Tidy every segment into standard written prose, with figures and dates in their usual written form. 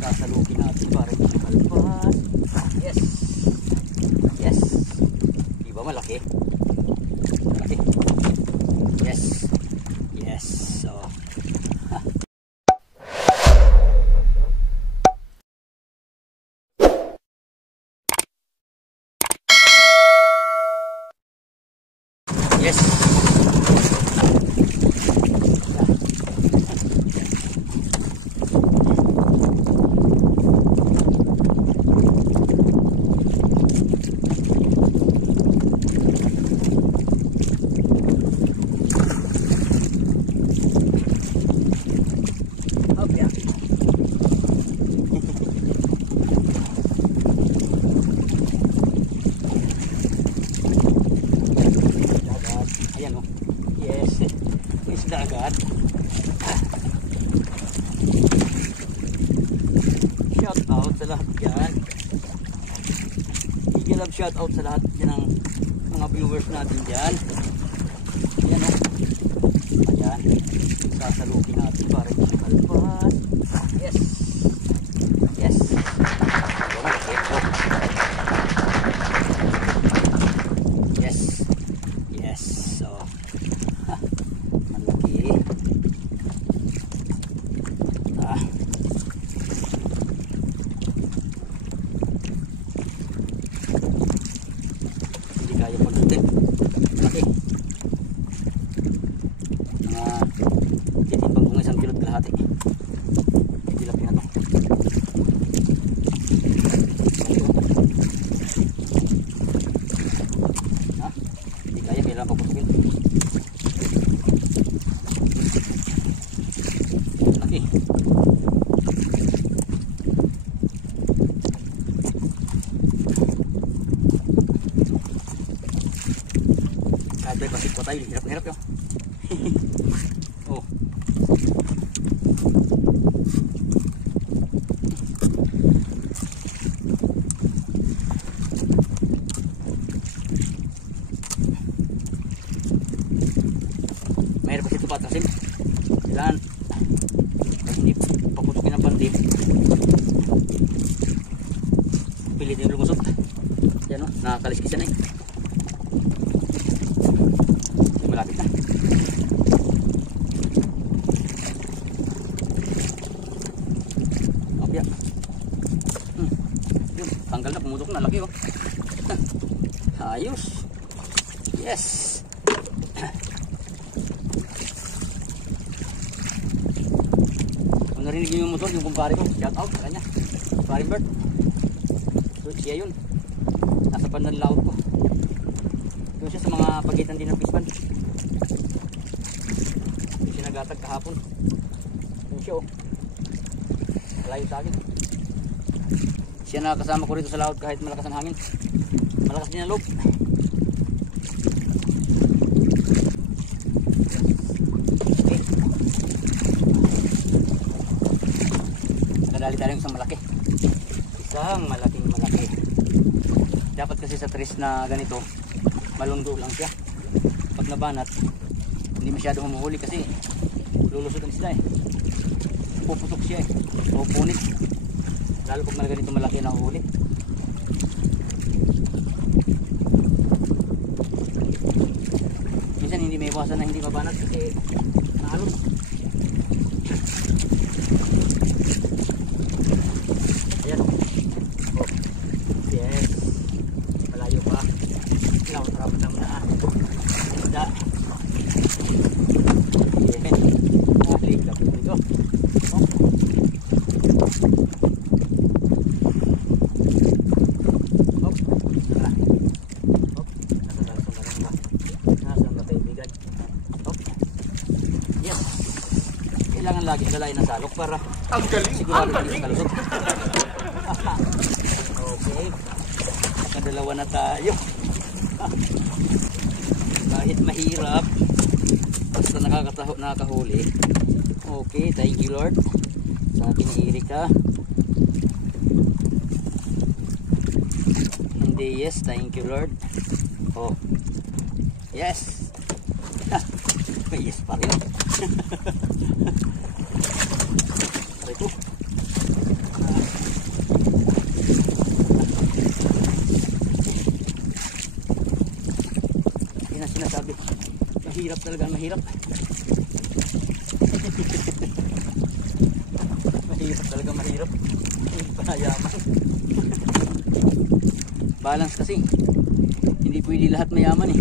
Sasalukin natin para hindi malpas. Yes. Yes. Diba malaki? Malaki. Yes. Yes. So. Yes. Agad. Shout out sa lahat yan. Big love shout out sa lahat yan ng mga viewers natin dyan. Ayan o. Ayan. Sasalukin natin para hindi malpas. Yes. Yes. Yes. Yes. So. Kaya pagdating laki mga titimbang kung 1 kilot kalahati. Hindi laki na to. Ha? Hindi kaya, kailangan paputukin. Laki. Ada pasik kota ini, hirap-hirap yun. Oh. Mayroon pa siya patasin. Kailangan hindi paputukin ang pandim. Pilit yung lumusot. Yan o, nakakaliskisan eh. Malapit na. Opya. Yun, tanggal na, pumutok na, laki oh. Ayos. Yes. Kung narinig yung motor, yung kumpare ko, shout out sa kanya. Kumpare Bert. So, siya yun. Nasa pandanlaot ko. Doon siya sa mga pagitan din ng pispan. Doon siya nagatag kahapon. Doon siya oh. Malayo sa akin. Siya nakasama ko rito sa laot kahit malakas ang hangin. Malakas din ang loob. Okay. Nakadali tayo isang malaki. Isang malaking malaki. Dapat kasi sa tres na ganito malundo lang siya. Pag nabanat hindi masyadong humuhuli kasi lulusot ang isda eh. Puputok siya eh. Pupunit. Lalo pag ganito malaki na huli. Minsan hindi may iwasan na hindi mabanat kasi naalon. Ayan. Oh. Yes. Malayo pa. Trapo na muna. Isda. Yes. Alik lang dito. Oh. Kailangan lagi lalain ng salok para sigurado hindi makalusot. Okay. Nakadalawa na tayo. Kahit mahirap basta nakakahuli. Okay, thank you Lord. Sabi ni Erika. Hindi, yes, thank you Lord. Oh. Yes. May yes pa rin. Ito. Mahirap talaga, mahirap. Mahirap talaga, mahirap. Hindi pa yaman. Balance kasi. Hindi pwede lahat mayaman eh.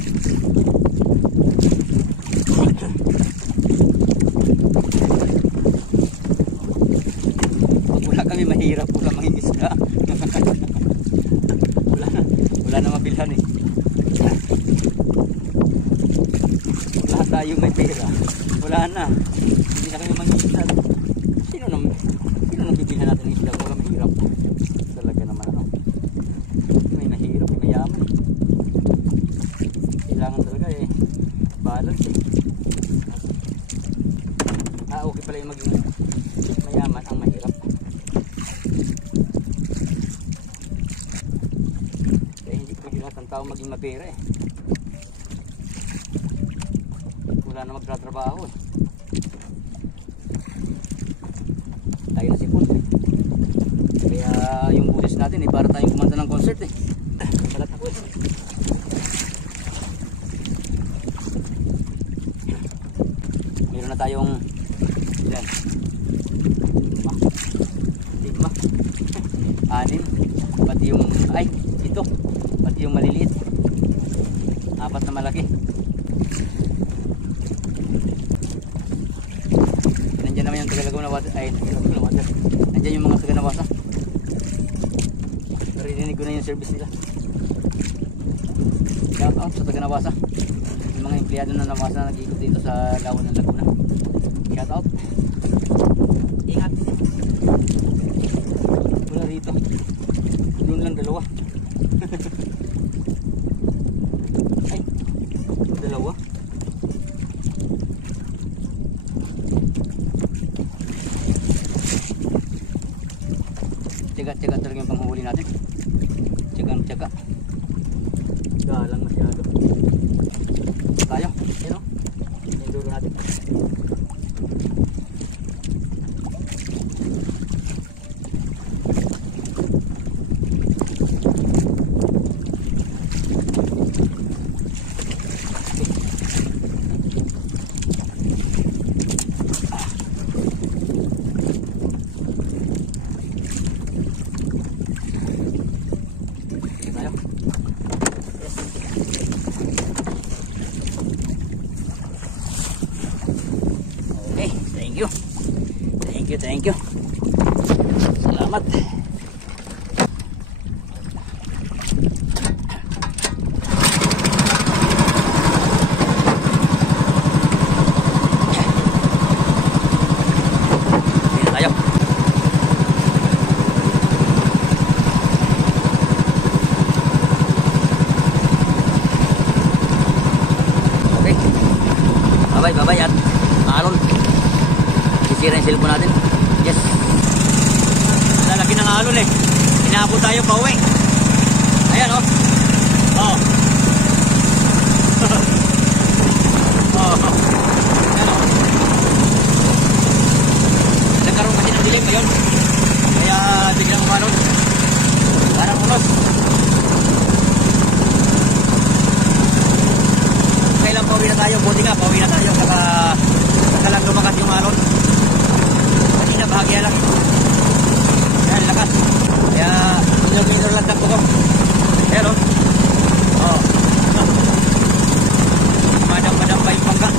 Pag wala kami mahirap, wala mangingisda. wala na mabilhan eh. Lahat tayo may pera. Wala na. Hindi na kami mangingisda. Sino nang bibilhan natin ng isda? Wala mahirap. Talaga naman ano. May mahirap, may mayaman eh. Kailangan talaga eh. Balance eh. Okay pala yung maging mayaman ang mahirap. Kaya hindi pwede lahat ng tao maging mapera eh. Wala na magtatrabaho eh. Tayo na sipon. Kaya yung bulis natin eh, para tayong kumanta ng concert eh. Balat ako eh. Meron na tayong ilan? 5 6 pati yung ito pati yung maliliit 4 na malaki. Nandiyan naman yung Tagalagaw na water, nandiyan yung mga taga Nawasa. Narinig ko na yung service nila. Shout out sa taga Nawasa, yung mga empleyado na Nawasa na nag-ikot dito sa Lawan ng Laguna. Shout out. Ingat. Wala rito. Doon lang 2. Ay, 2. Tiyaga talaga yung panghuli natin. Tiyaga. Galang masyado. Tayo. Yan o. Yung dulo natin. Thank you. Salamat. Dito tayo. Okay. Bye-bye at maalon. Sisira yung cellphone natin. Yes. Lalaki ng alon eh. Inaabot tayo pa uwi. Ayan oh. Oh. Oh. Ayan oh. Nagkaroon kasi ng dilim ngayon. Kaya biglang umalon. Parang unos. Kailan pauwi na tayo? Buti nga pauwi na tayo. Saka lumakas yung alon. Bahagya lang. Ayan, lakas. Kaya, minor lang takbo ko. Ayan o. Oh. Madam pa yung pangka.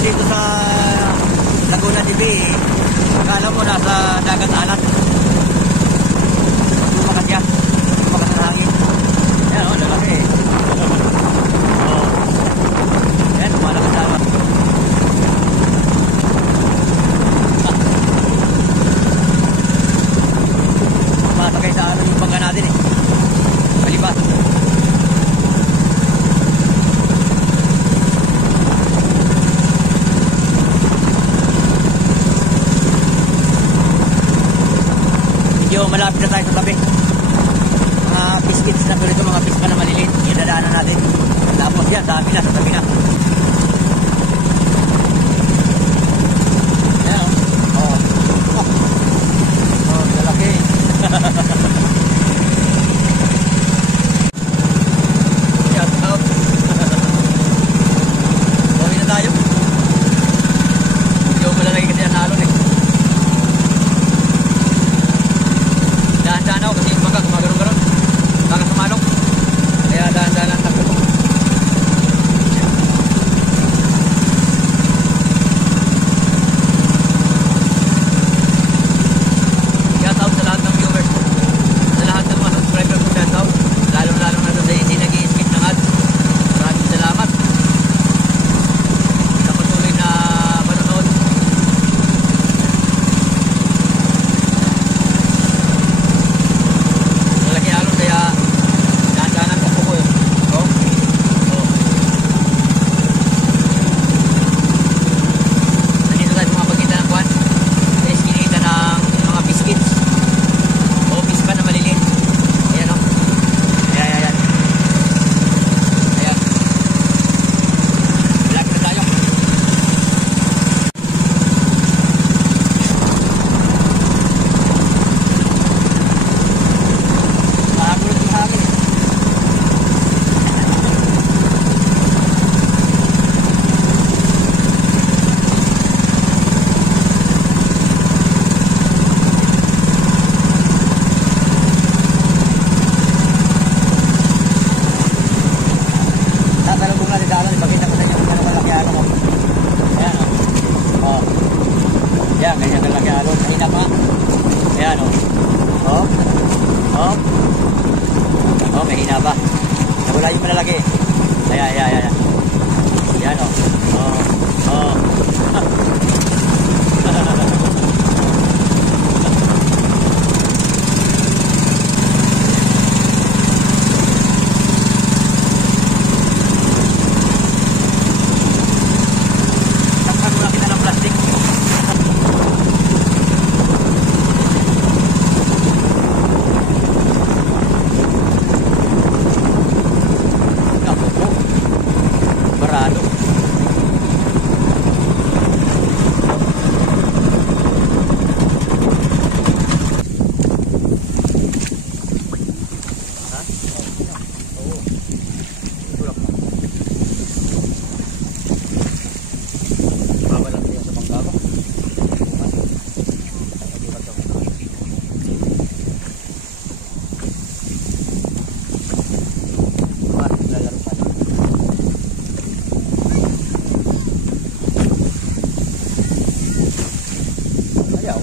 Dito sa malapit na tayo sa tabi. Mga biscuits na pero ito mga fish pa na maliliit. Idadaanan natin. Tapos yan, sa tabi na, sa tabi na. Yan o. Oh, lalaki. Shout out. Bawi na tayo. Hindi ko malalagay kasi ang nalon eh. Dahan-dahan ako kasi yung bangka gumagano'n-ganon. Baka sumalok. Kaya dahan-dahan lang takbo ko. Shout out sa lahat ng viewers ko. Sa lahat ng mga subscriber ko, shout out. Lalo-lalo na doon sa hindi nag-i-skip ng ads. Maraming salamat sa patuloy na panonood. Lalaki alon kaya dahan-dahan ang takbo ko eh. Oh. Oh. Nandito tayo mga pagkita ng kwan. Sa iskinita ng mga biscuits. O bispa na maliliit. Ayan o. Ayan, ayan. Ayan. Malapit na tayo. Makagulot yung hangin eh. Tatalubong natin daanan, ipakita ko sa inyo kung gano'ng kalaki alon o. Ayan o. Oh. Yan, ganyan kalaki alon. Mahina pa. Ayan o. Oh. Oh. Oh, mahina pa. Nawala yung malalaki. Ayan, ayan, ayan. Yan o. Oh. Oh. Takpan muna kita ng plastic. Naku po. Barado. Ha? Oo. Tulak mo. Babalat niya sa bangka ko. Hindi ba ito? Lalaro pa. Ayaw.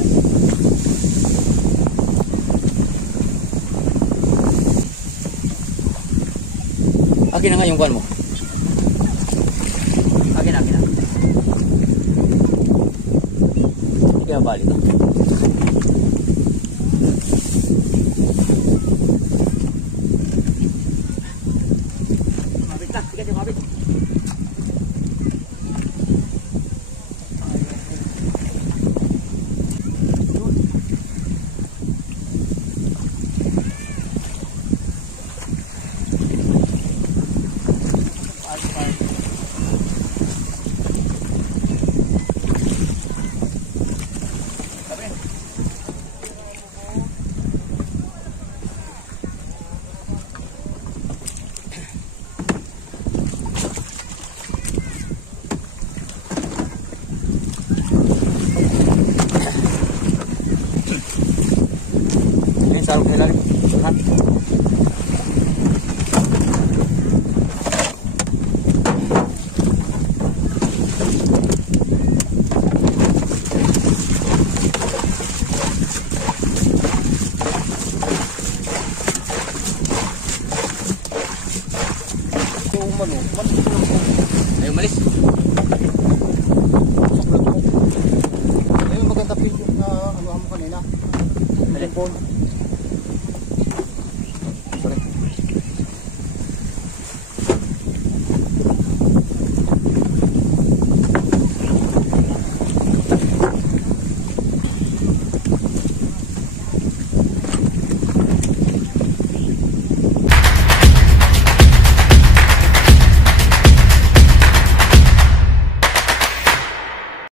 Akin na nga yung kwan mo. Akin na, akin na. Hindi ka balik. Mabit na, sige, mabit. Sarap nila rin. Ha? Ito umano. Ayaw malis.